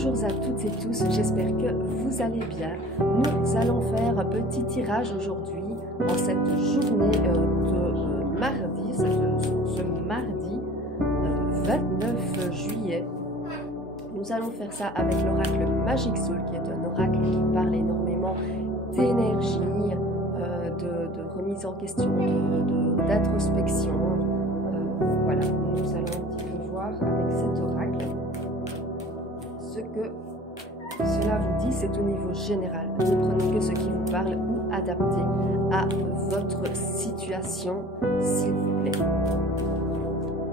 Bonjour à toutes et tous, j'espère que vous allez bien. Nous allons faire un petit tirage aujourd'hui en cette journée de mardi, ce mardi 29 juillet. Nous allons faire ça avec l'oracle Magic Soul, qui est un oracle qui parle énormément d'énergie, de remise en question, d'introspection. Voilà, nous allons un petit peu voir avec cet oracle ce que cela vous dit. C'est au niveau général. Ne prenez que ce qui vous parle ou adapté à votre situation, s'il vous plaît.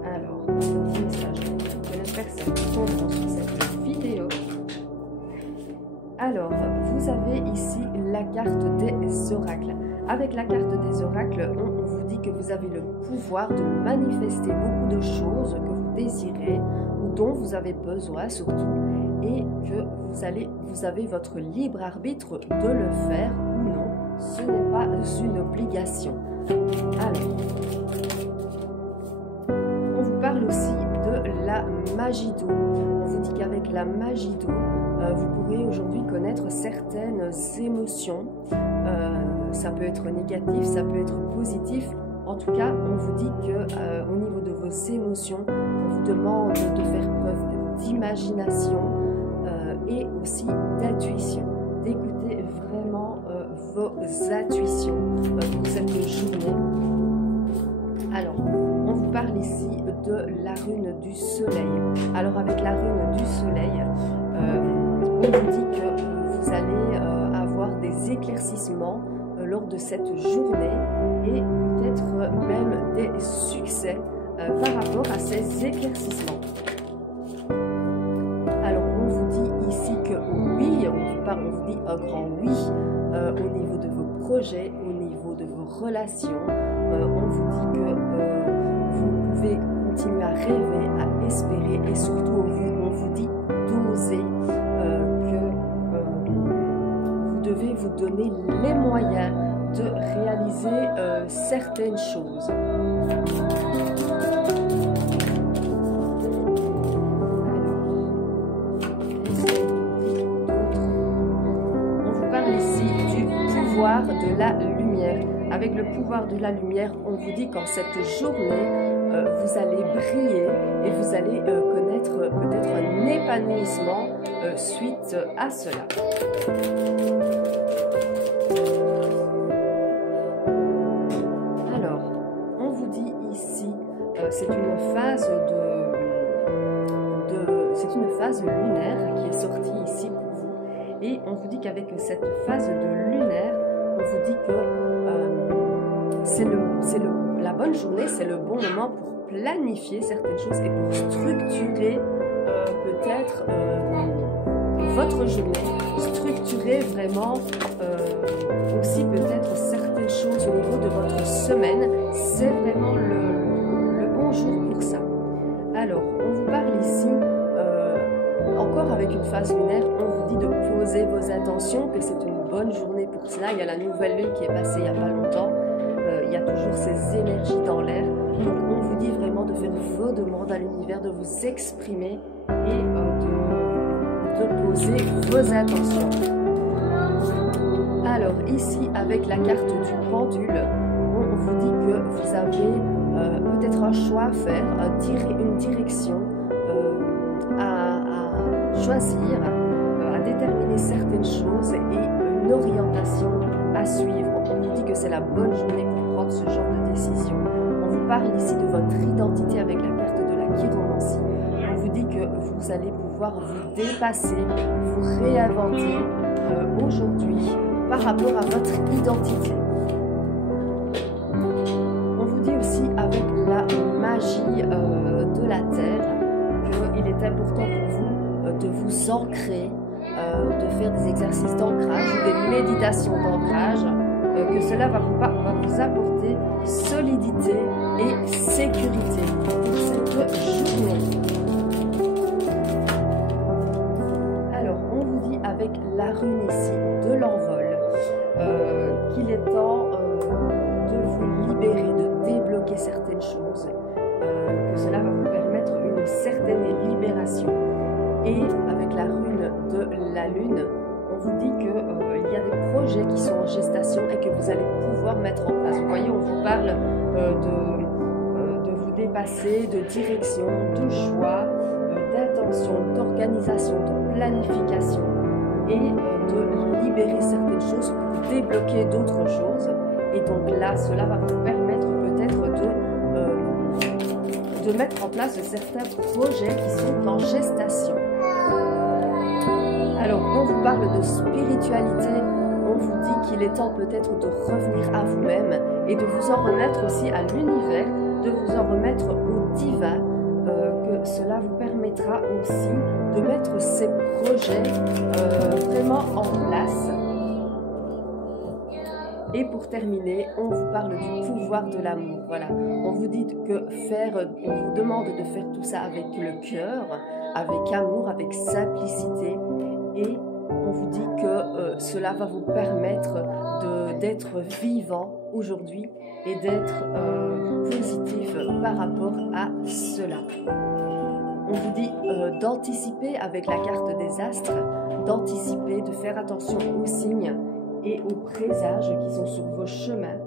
Alors, un petit message pour toutes les personnes qui tomberont sur cette vidéo. Alors, vous avez ici la carte des oracles. Avec la carte des oracles, on vous dit que vous avez le pouvoir de manifester beaucoup de choses que vous désirez ou dont vous avez besoin surtout, et que vous avez votre libre arbitre de le faire ou non. Ce n'est pas une obligation. Alors, on vous parle aussi de la magie d'eau. On vous dit qu'avec la magie d'eau, vous pourrez aujourd'hui connaître certaines émotions. Ça peut être négatif, ça peut être positif. En tout cas, on vous dit que au niveau de vos émotions, on vous demande de faire preuve d'imagination et aussi d'intuition, d'écouter vraiment vos intuitions pour cette journée. Alors, on vous parle ici de la rune du soleil. Alors, avec la rune du soleil, on vous dit que vous allez avoir des éclaircissements lors de cette journée et peut-être même des succès par rapport à ces éclaircissements. Alors, on vous dit ici que oui, on vous dit un grand oui au niveau de vos projets, au niveau de vos relations. On vous dit que vous pouvez continuer à rêver, à espérer, et surtout on vous dit d'oser, que vous devez vous donner les moyens de réaliser certaines choses. De la lumière. Avec le pouvoir de la lumière, on vous dit qu'en cette journée, vous allez briller et vous allez connaître peut-être un épanouissement suite à cela. Alors, on vous dit ici, c'est une phase lunaire qui est sortie ici pour vous. Et on vous dit qu'avec cette phase de lunaire, on vous dit que c'est la bonne journée, c'est le bon moment pour planifier certaines choses et pour structurer peut-être votre journée, structurer vraiment aussi peut-être certaines choses au niveau de votre semaine. C'est vraiment le bon jour pour ça. Alors, on vous parle ici, encore avec une phase lunaire, on vous dit de poser vos intentions, que c'est une bonne journée pour cela. Il y a la nouvelle lune qui est passée il n'y a pas longtemps. Il y a toujours ces énergies dans l'air. Donc on vous dit vraiment de faire vos demandes à l'univers, de vous exprimer et de poser vos intentions. Alors ici, avec la carte du pendule, on vous dit que vous avez peut-être un choix à faire, une direction à choisir, à déterminer certaines choses et une orientation à suivre. On vous dit que c'est la bonne journée pour prendre ce genre de décision. On vous parle ici de votre identité avec la carte de la chiromancie. On vous dit que vous allez pouvoir vous dépasser, vous réinventer aujourd'hui par rapport à votre identité. On vous dit aussi avec la magie de la terre qu'il est important pour vous de vous ancrer, de faire des exercices d'ancrage ou des méditations d'ancrage, que cela va vous apporter solidité et sécurité pour cette journée. Alors, on vous dit avec la rune ici de l'envol qu'il est temps de vous libérer, de débloquer certaines choses, que cela va vous permettre une certaine libération. Et Et avec la rune de la lune, on vous dit qu'il y a des projets qui sont en gestation et que vous allez pouvoir mettre en place. Vous voyez, on vous parle de vous dépasser, de direction, de choix, d'intention, d'organisation, de planification et de libérer certaines choses pour débloquer d'autres choses. Et donc là, cela va vous permettre peut-être de mettre en place certains projets qui sont en gestation. Alors, on vous parle de spiritualité, on vous dit qu'il est temps peut-être de revenir à vous-même et de vous en remettre aussi à l'univers, de vous en remettre au divin, que cela vous permettra aussi de mettre ces projets vraiment en place. Et pour terminer, on vous parle du pouvoir de l'amour. Voilà, on vous dit que on vous demande de faire tout ça avec le cœur, avec amour, avec simplicité. Et on vous dit que cela va vous permettre d'être vivant aujourd'hui et d'être positif par rapport à cela. On vous dit d'anticiper avec la carte des astres, d'anticiper, de faire attention aux signes et aux présages qui sont sur vos chemins.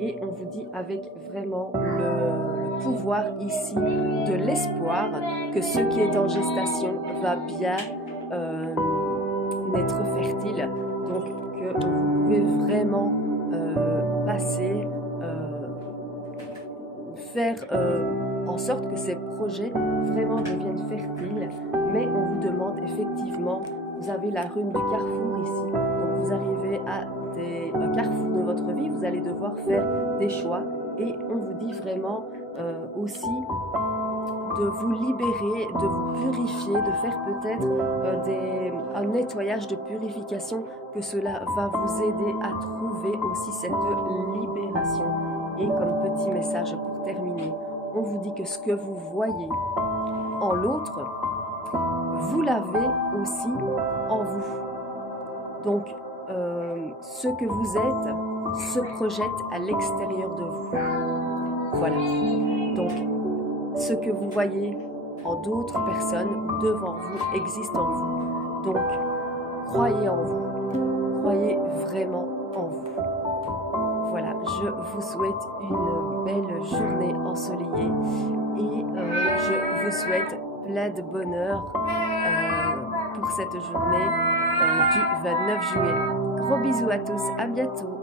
Et on vous dit avec vraiment le pouvoir ici de l'espoir que ce qui est en gestation va bien naître fertile. Donc que vous pouvez vraiment passer, faire en sorte que ces projets vraiment deviennent fertiles. Mais on vous demande effectivement, vous avez la rune du carrefour ici. Donc vous arrivez à un carrefour de votre vie, vous allez devoir faire des choix. Et on vous dit vraiment aussi de vous libérer, de vous purifier, de faire peut-être un nettoyage de purification, que cela va vous aider à trouver aussi cette libération. Et comme petit message pour terminer, on vous dit que ce que vous voyez en l'autre, vous l'avez aussi en vous. Donc, ce que vous êtes se projette à l'extérieur de vous. Voilà. Donc, ce que vous voyez en d'autres personnes devant vous existe en vous. Donc, croyez en vous. Croyez vraiment en vous. Voilà, je vous souhaite une belle journée ensoleillée et je vous souhaite plein de bonheur pour cette journée du 29 juillet. Gros bisous à tous, à bientôt.